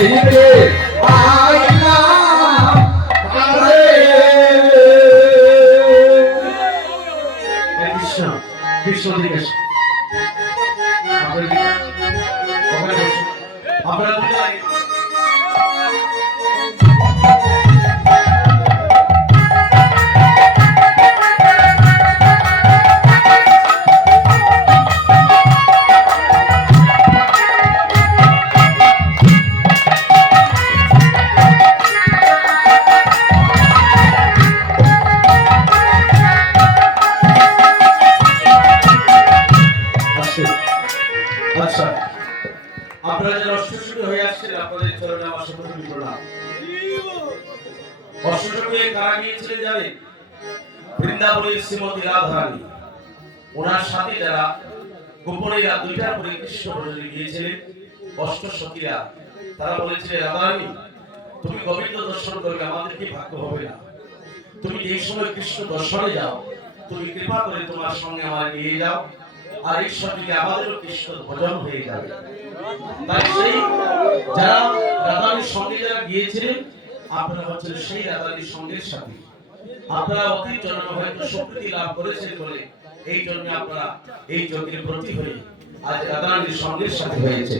কৃষ্ণ সাথে যারা গোপনে রাত দুইটার পরে কৃষ্ণ ভজনে গিয়েছিলেন অষ্ট সখীরা তারা বলেছিলেন রাধারানী, তুমি গোবিন্দ দর্শন করবে আমাদের কি ভাগ্য হবে না? তুমি যেই সময় কৃষ্ণ দর্শনে যাও, তুমি কৃপা করে তোমার সঙ্গে আমার নিয়ে যাও, আর এই সঙ্গে আমাদেরও কৃষ্ণ ভজন হয়ে যাবে। তাই সেই যারা রাধারানীর সঙ্গে যারা গিয়েছিলেন আপনারা হচ্ছেন সেই রাধারানীর সঙ্গের সাথে। আপনারা অতীত জন্ম হয়তো স্বীকৃতি লাভ করেছেন বলে এই জন্য আপনারা এই যোগের প্রতি হয়ে আজ রাধারানীর সঙ্গের সাথে হয়েছে।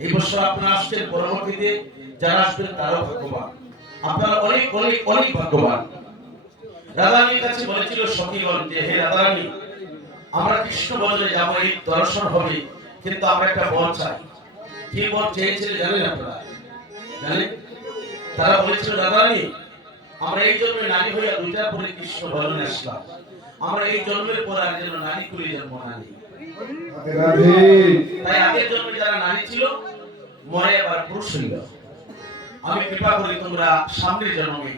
এই বছর আপনারা আসছেন পরবর্তীতে, যারা আসবেন তারাও ভাগ্যবান। আপনারা অনেক অনেক অনেক ভাগ্যবান। রাধারানীর কাছে বলেছিল সখীগণ যে, হে রাধারানী, আমরা কৃষ্ণ বদলে যাব, এই দর্শন হবে, কিন্তু আমরা একটা বর চাই। কি বর চেয়েছিল জানেন আপনারা? জানেন? তারা বলেছিল, রাধারানী, আমরা এই জন্য নারী হইয়া দুইটা পরে কৃষ্ণ ভজন আসলাম। আমরা এই জন্মের পর আর যেন নারী করে জন্ম না নিই। তাই আগের জন্মে যারা নারী ছিল মরে আবার পুরুষ হইল। আমি কৃপা করি তোমরা সামনের জন্মে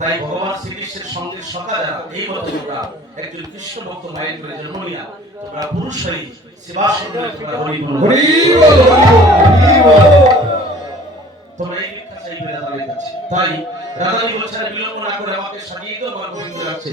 তাই ভগবান শ্রীকৃষ্ণের সঙ্গে সখা যারা এই মতো তোমরা একজন কৃষ্ণ ভক্ত মায়ের করে জন্ম নিয়া তোমরা পুরুষ হই সেবা তোমরা হরি বল হরি বল হরি বল। তোমরা এই ভিক্ষা চাইবে কাছে। তাই রাধারানী বলছে আর বিলম্ব না করে আমাকে সাজিয়ে দাও আমার গোবিন্দ যাচ্ছে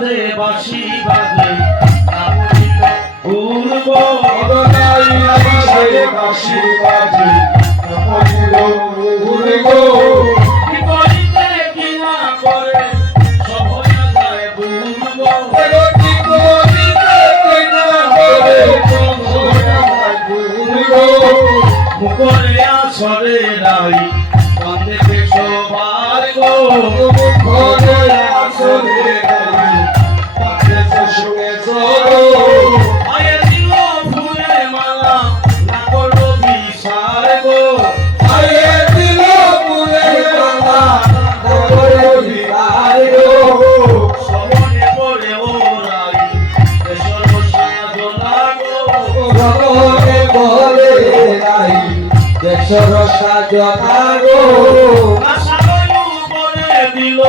সাধে বাঁশি বাজে ভুল গো। মুখরে আসরে রাই কান্দে সবার গো। আয়ে আশার উপরে দিল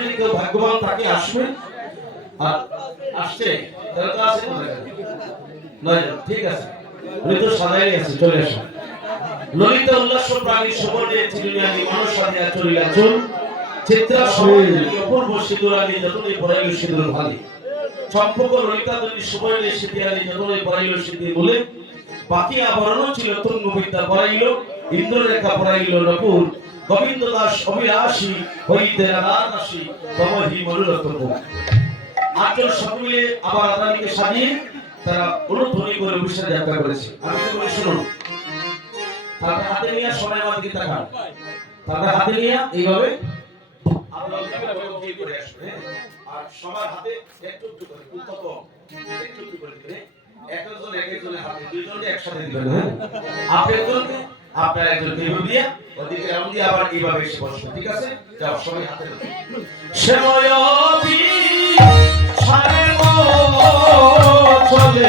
যদি কেউ ভাগ্যবান থাকে, আসবে। আর আসছে নয়জন ঠিক আছে। উনি তো সাদাই আছে চলে ললিত উল্লাস প্রাণী মানুষ চলিয়া চুল। চিত্রা সময় অপূর্ব যতই পড়াইল সিঁদুর ভালি। চম্পক ললিতা পড়াইল বলে। বাকি আবরণ ছিল বিদ্যা পড়াইল ইন্দ্ররেখা পড়াইল গোবিন্দ দাস অভিলাষী হইতে রাধাসী তমহি মনোরথ আটজন সব মিলে আবার আদানিকে সাজিয়ে তারা অনুধ্বনি করে বিশ্বের যাত্রা করেছে। আমি তো বলি, শুনুন। তাদের হাতে নিয়ে সময় আমার দিকে তাকান তাদের হাতে নিয়ে এইভাবে হ্যাঁ? আর সবার হাতে একটু একটু করে দিবেন একজন একজনের হাতে দুইজনে একসাথে দিবেন হ্যাঁ? আপনি আপনার একজন ইহুদিয়া ওদিকে এমন আবার এইভাবে এসে বসবেন, ঠিক আছে? যাও, সবাই হাতে সময় সারে চলে।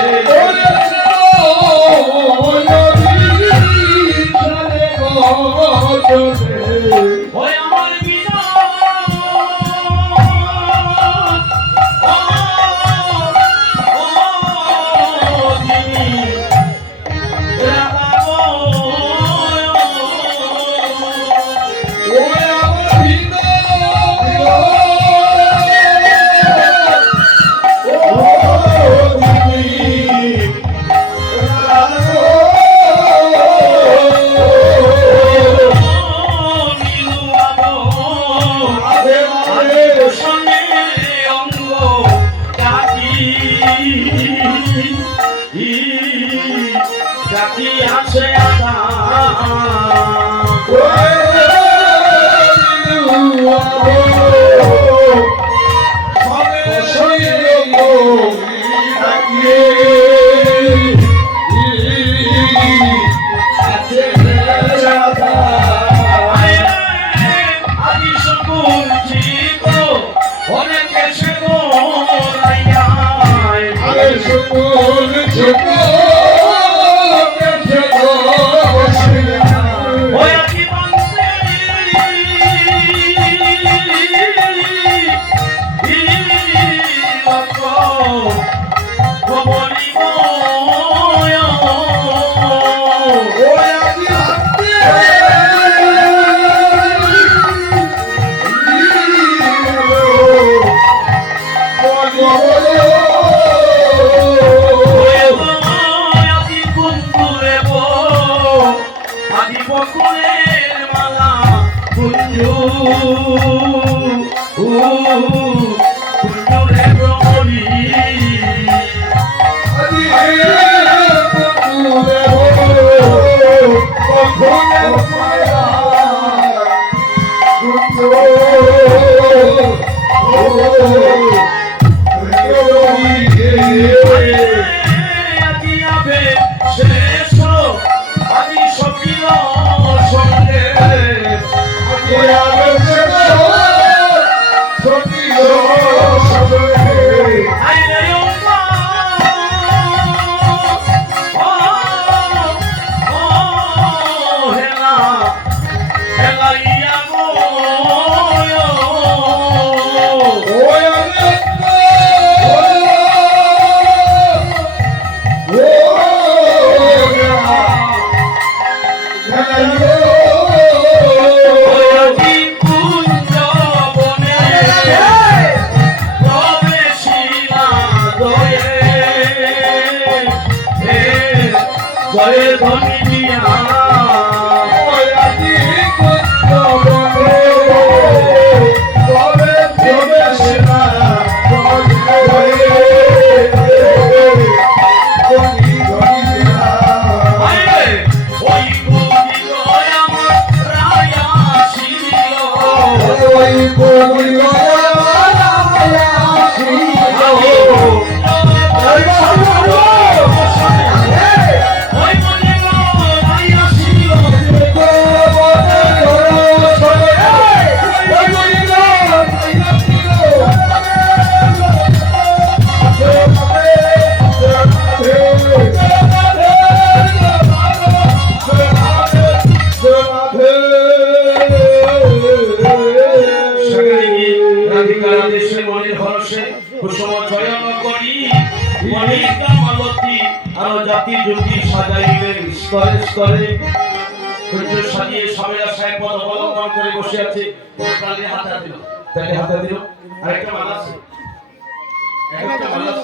ওই বকুলের মালা কুঞ্জ ও দেশে মনের হরসে কুসুম চয়ন করি মনিকা মালতী জাতি সাজাইলেন স্তরে স্তরে। কুঞ্জ সাজিয়ে সবেরা সাহেব পদ অবলম্বন করে বসে আছে। তালে হাতে দিল তালে হাতে দিল আরেকটা মাল আছে। একটা মাল আছে।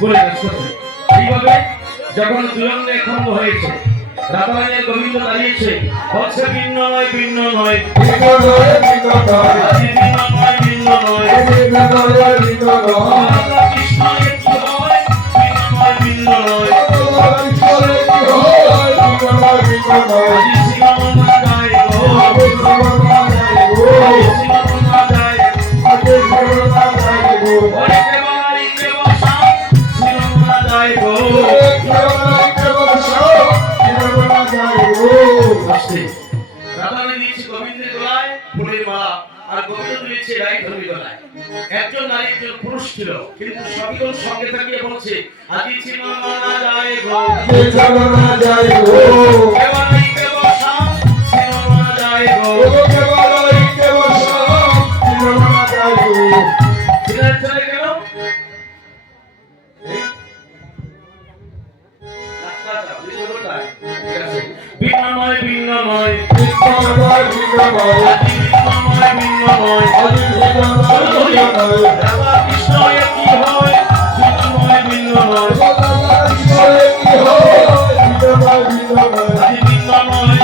বলে যাচ্ছে এইভাবে যখন দুরঙ্গে খন্ড হয়েছে রাতারাজের গোবিন্দ দাঁড়িয়েছে। হচ্ছে ভিন্ন নয় ভিন্ন নয়। ভিন্ন নয় ভিন্ন নয়। ভিন্ন নয় ভিন্ন কৃষ্ণ রাধারানী দিয়েছে গোবিন্দের গলায় ফুলের মালা আর গোবিন্দ দিয়েছে রায়ধর্মী গলায়। একজন নারী একজন পুরুষ ছিল কিন্তু সবিগণ সঙ্গে থাকিয়ে বলছে আজি ছিল মানা যায় গো। যায় কেবসা ভিন্ন নয় আদি ভিন্ন নয় ভিন্ন নয় রাধা কৃষ্ণ কি হয়? ভিন্ন নয় ভিন্ন নয় আদি ভিন্ন নয় ভিন্ন নয়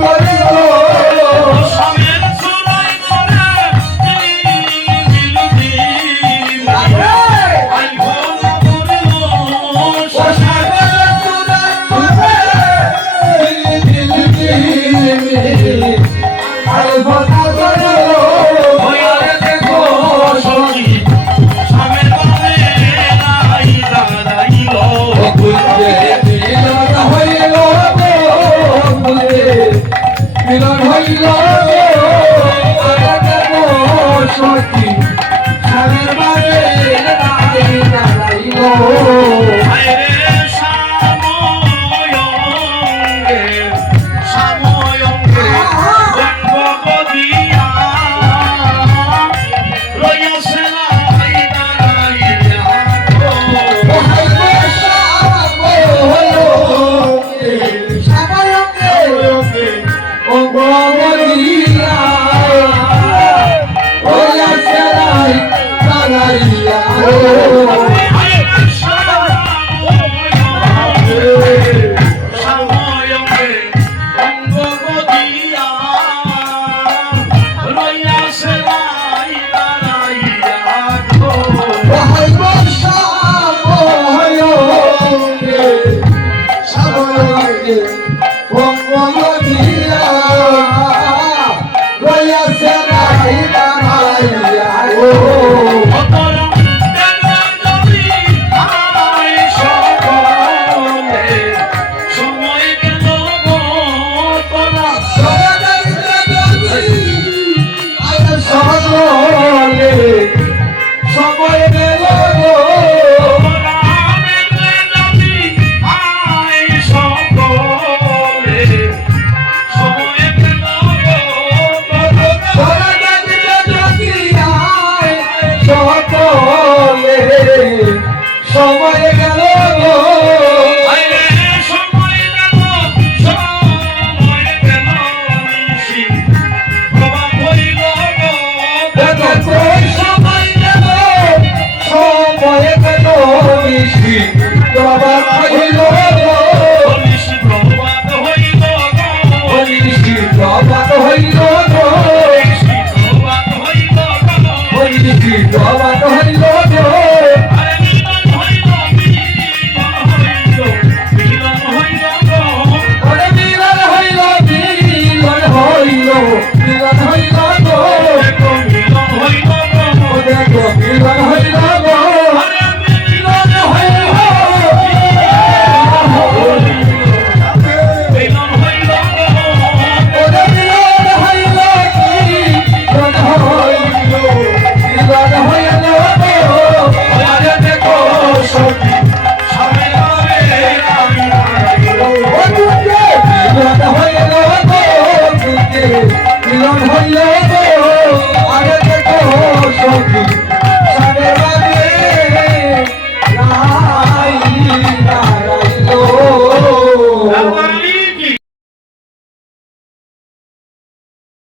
বলে